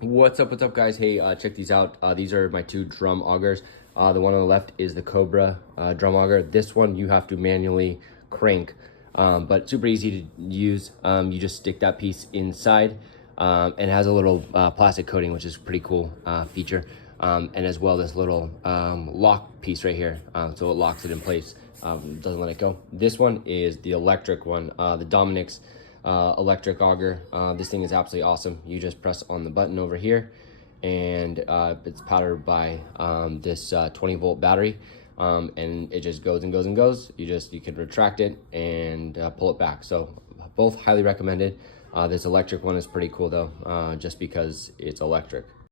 What's up guys? Hey, check these out. These are my two drum augers. The one on the left is the Cobra drum auger. This one you have to manually crank, but super easy to use. You just stick that piece inside, and it has a little plastic coating, which is a pretty cool feature. And as well this little lock piece right here, so it locks it in place, doesn't let it go. This one is the electric one, the DOMINOX electric auger. This thing is absolutely awesome. You just press on the button over here, and it's powered by this 20-volt battery, and it just goes and goes and goes. You can retract it and pull it back. So both highly recommended. This electric one is pretty cool though, just because it's electric.